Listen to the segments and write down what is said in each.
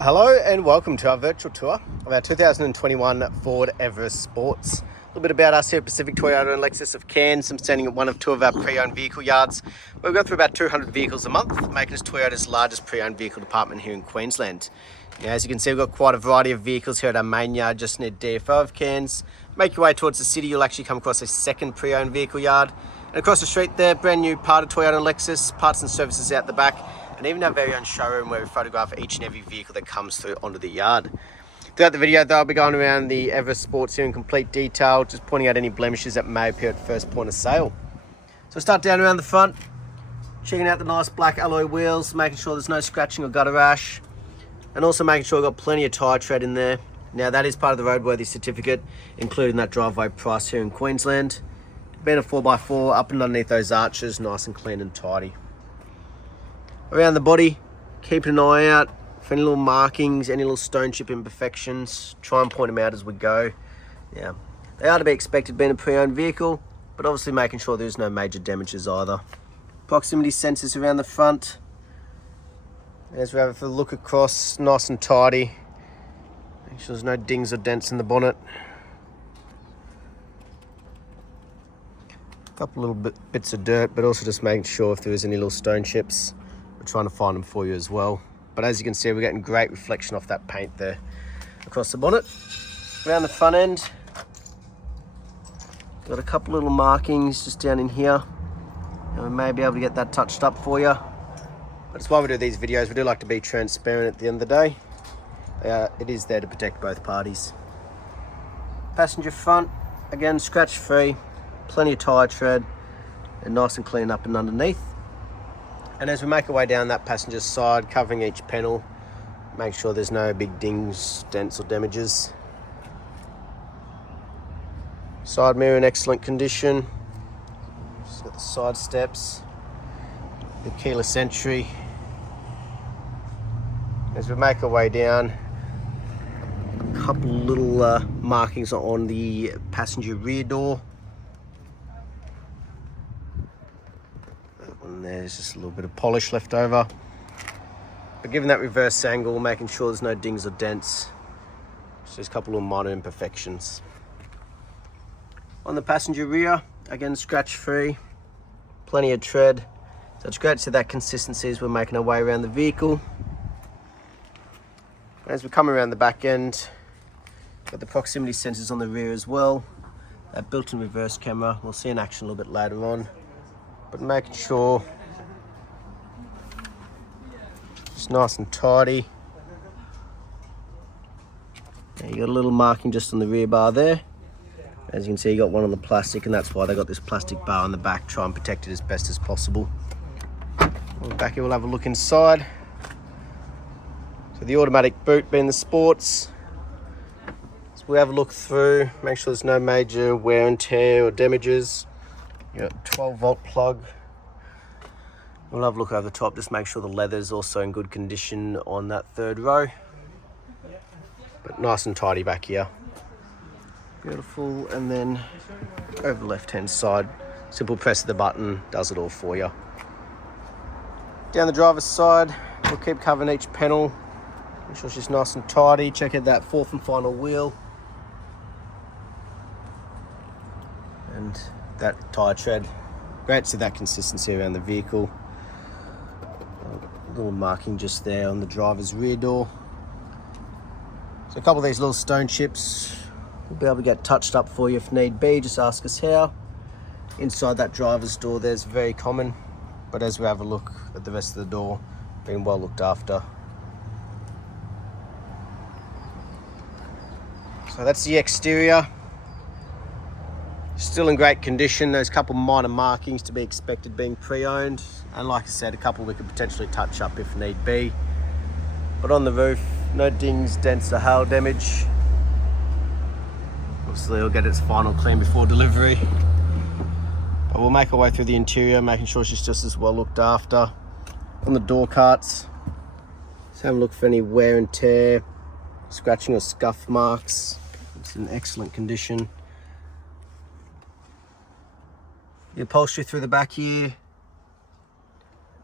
Hello and welcome to our virtual tour of our 2021 Ford Everest Sports. A little bit about us here at Pacific Toyota and Lexus of Cairns. I'm standing at one of two of our pre-owned vehicle yards. We go through about 200 vehicles a month, making us Toyota's largest pre-owned vehicle department here in Queensland. Now, as you can see, we've got quite a variety of vehicles here at our main yard just near DFO of Cairns. Make your way towards the city, you'll actually come across a second pre-owned vehicle yard. And across the street there, brand new part of Toyota and Lexus, parts and services out the back, and even our very own showroom where we photograph each and every vehicle that comes through onto the yard. Throughout the video, though, I'll be going around the Everest Sports here in complete detail, just pointing out any blemishes that may appear at first point of sale. So start down around the front, checking out the nice black alloy wheels, making sure there's no scratching or gutter rash, and also making sure we've got plenty of tyre tread in there. Now, that is part of the roadworthy certificate, including that driveway price here in Queensland. Being a 4x4 up and underneath those arches, nice and clean and tidy. Around the body, keeping an eye out for any little markings, any little stone chip imperfections. Try and point them out as we go. Yeah, they are to be expected being a pre-owned vehicle, but obviously making sure there's no major damages either. Proximity sensors around the front. As we have a look across, nice and tidy. Make sure there's no dings or dents in the bonnet. A couple little bits of dirt, but also just making sure if there is any little stone chips, we're trying to find them for you as well. But as you can see, we're getting great reflection off that paint there across the bonnet. Around the front end, got a couple little markings just down in here, and we may be able to get that touched up for you. But it's why we do these videos. We do like to be transparent at the end of the day. It is there to protect both parties. Passenger front, again, scratch free, plenty of tyre tread, and nice and clean up and underneath. And as we make our way down that passenger side, covering each panel, make sure there's no big dings, dents or damages. Side mirror in excellent condition. Just got the side steps, the keyless entry. As we make our way down, a couple little markings on the passenger rear door. There's just a little bit of polish left over. But given that reverse angle, making sure there's no dings or dents. Just a couple of minor imperfections. On the passenger rear, again, scratch free, plenty of tread. So it's great to see that consistency as we're making our way around the vehicle. As we come around the back end, got the proximity sensors on the rear as well. That built-in reverse camera, we'll see in action a little bit later on. But making sure it's nice and tidy. Now you got a little marking just on the rear bar there. As you can see, you got one on the plastic, and that's why they got this plastic bar on the back. Try and protect it as best as possible. On the back here, we'll have a look inside. So the automatic boot being the sports. So we have a look through, make sure there's no major wear and tear or damages. You got 12-volt plug. We'll have a look over the top, just make sure the leather is also in good condition on that third row. But nice and tidy back here. Beautiful. And then over the left-hand side, simple press of the button does it all for you. Down the driver's side, we'll keep covering each panel. Make sure she's nice and tidy. Check out that fourth and final wheel. And that tyre tread. Great to see that consistency around the vehicle. A little marking just there on the driver's rear door. So a couple of these little stone chips we'll be able to get touched up for you if need be. Just ask us how. Inside that driver's door there's very common, but as we have a look at the rest of the door, being well looked after. So that's the exterior. Still in great condition. There's a couple minor markings to be expected being pre-owned, and like I said, a couple we could potentially touch up if need be. But on the roof, no dings, dents or hail damage. Obviously it'll get its final clean before delivery. But we'll make our way through the interior, making sure she's just as well looked after. On the door carts, let's have a look for any wear and tear, scratching or scuff marks. It's in excellent condition. The upholstery through the back here,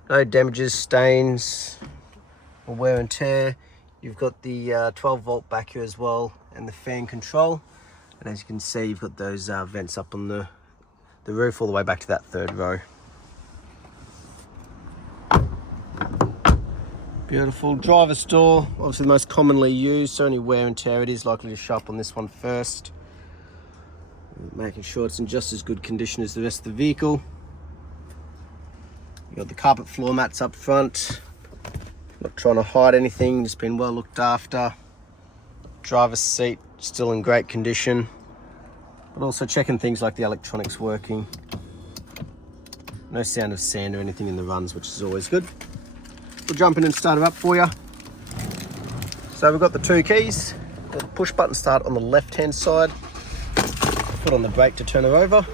no damages, stains or wear and tear. You've got the 12 volt back here as well, and the fan control. And as you can see, you've got those vents up on the roof all the way back to that third row. Beautiful. Driver's door, obviously the most commonly used, so any wear and tear it is likely to show up on this one first. Making sure it's in just as good condition as the rest of the vehicle. You've got the carpet floor mats up front. Not trying to hide anything, just been well looked after. Driver's seat still in great condition, but also checking things like the electronics working. No sound of sand or anything in the runs, which is always good. We'll jump in and start it up for you. So we've got the two keys. Got the push button start on the left hand side. Put on the brake to turn her over.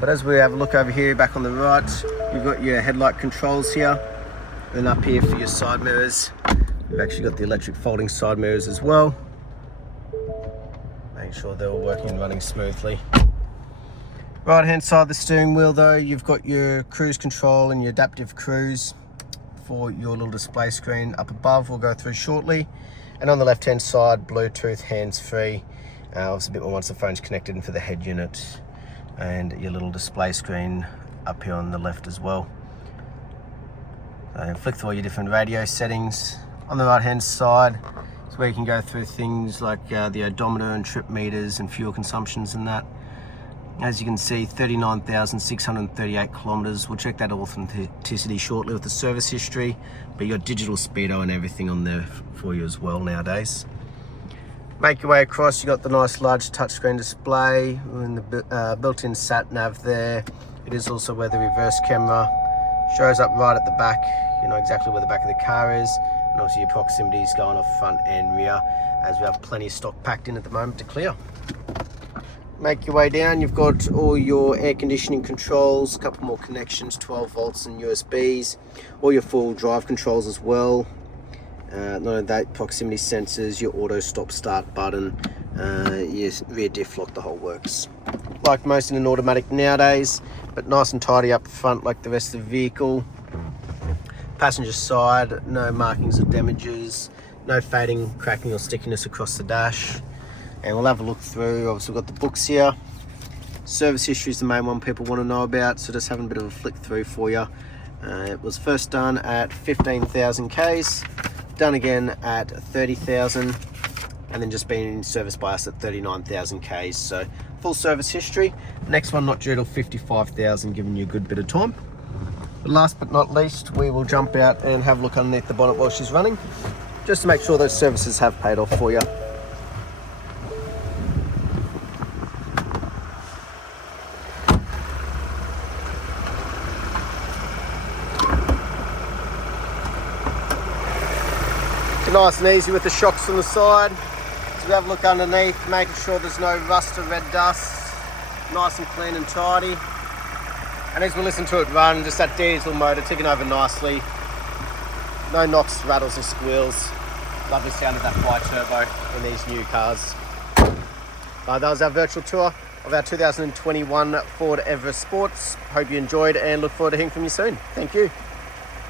But as we have a look over here back on the right, you've got your headlight controls here. Then up here for your side mirrors. We've actually got the electric folding side mirrors as well. Make sure they're all working and running smoothly. Right hand side of the steering wheel though, you've got your cruise control and your adaptive cruise for your little display screen up above. We'll go through shortly. And on the left hand side, Bluetooth hands-free. Obviously a bit more once the phone's connected, and for the head unit and your little display screen up here on the left as well. So flick through all your different radio settings. On the right hand side is where you can go through things like the odometer and trip meters and fuel consumptions and that. As you can see, 39,638 kilometers. We'll check that authenticity shortly with the service history, but you've got digital speedo and everything on there for you as well nowadays. Make your way across, you've got the nice large touchscreen display and the built-in sat nav there. It is also where the reverse camera shows up right at the back. You know exactly where the back of the car is, and obviously your proximities going off front and rear, as we have plenty of stock packed in at the moment to clear. Make your way down, you've got all your air conditioning controls, a couple more connections, 12 volts and USBs, all your full drive controls as well. Not only that, proximity sensors, your auto stop start button, your rear diff lock, the whole works. Like most in an automatic nowadays, but nice and tidy up front like the rest of the vehicle. Passenger side, no markings or damages, no fading, cracking or stickiness across the dash. And we'll have a look through. Obviously we've got the books here. Service history is the main one people want to know about, so just having a bit of a flick through for you. It was first done at 15,000 Ks, done again at 30,000, and then just been serviced by us at 39,000 Ks. So full service history. Next one not due till 55,000, giving you a good bit of time. But last but not least, we will jump out and have a look underneath the bonnet while she's running, just to make sure those services have paid off for you. Nice and easy with the shocks on the side. So we have a look underneath, making sure there's no rust or red dust. Nice and clean and tidy. And as we listen to it run, just that diesel motor ticking over nicely. No knocks, rattles or squeals. Love the sound of that bi-turbo in these new cars. That was our virtual tour of our 2021 Ford Everest Sports. Hope you enjoyed and look forward to hearing from you soon. Thank you.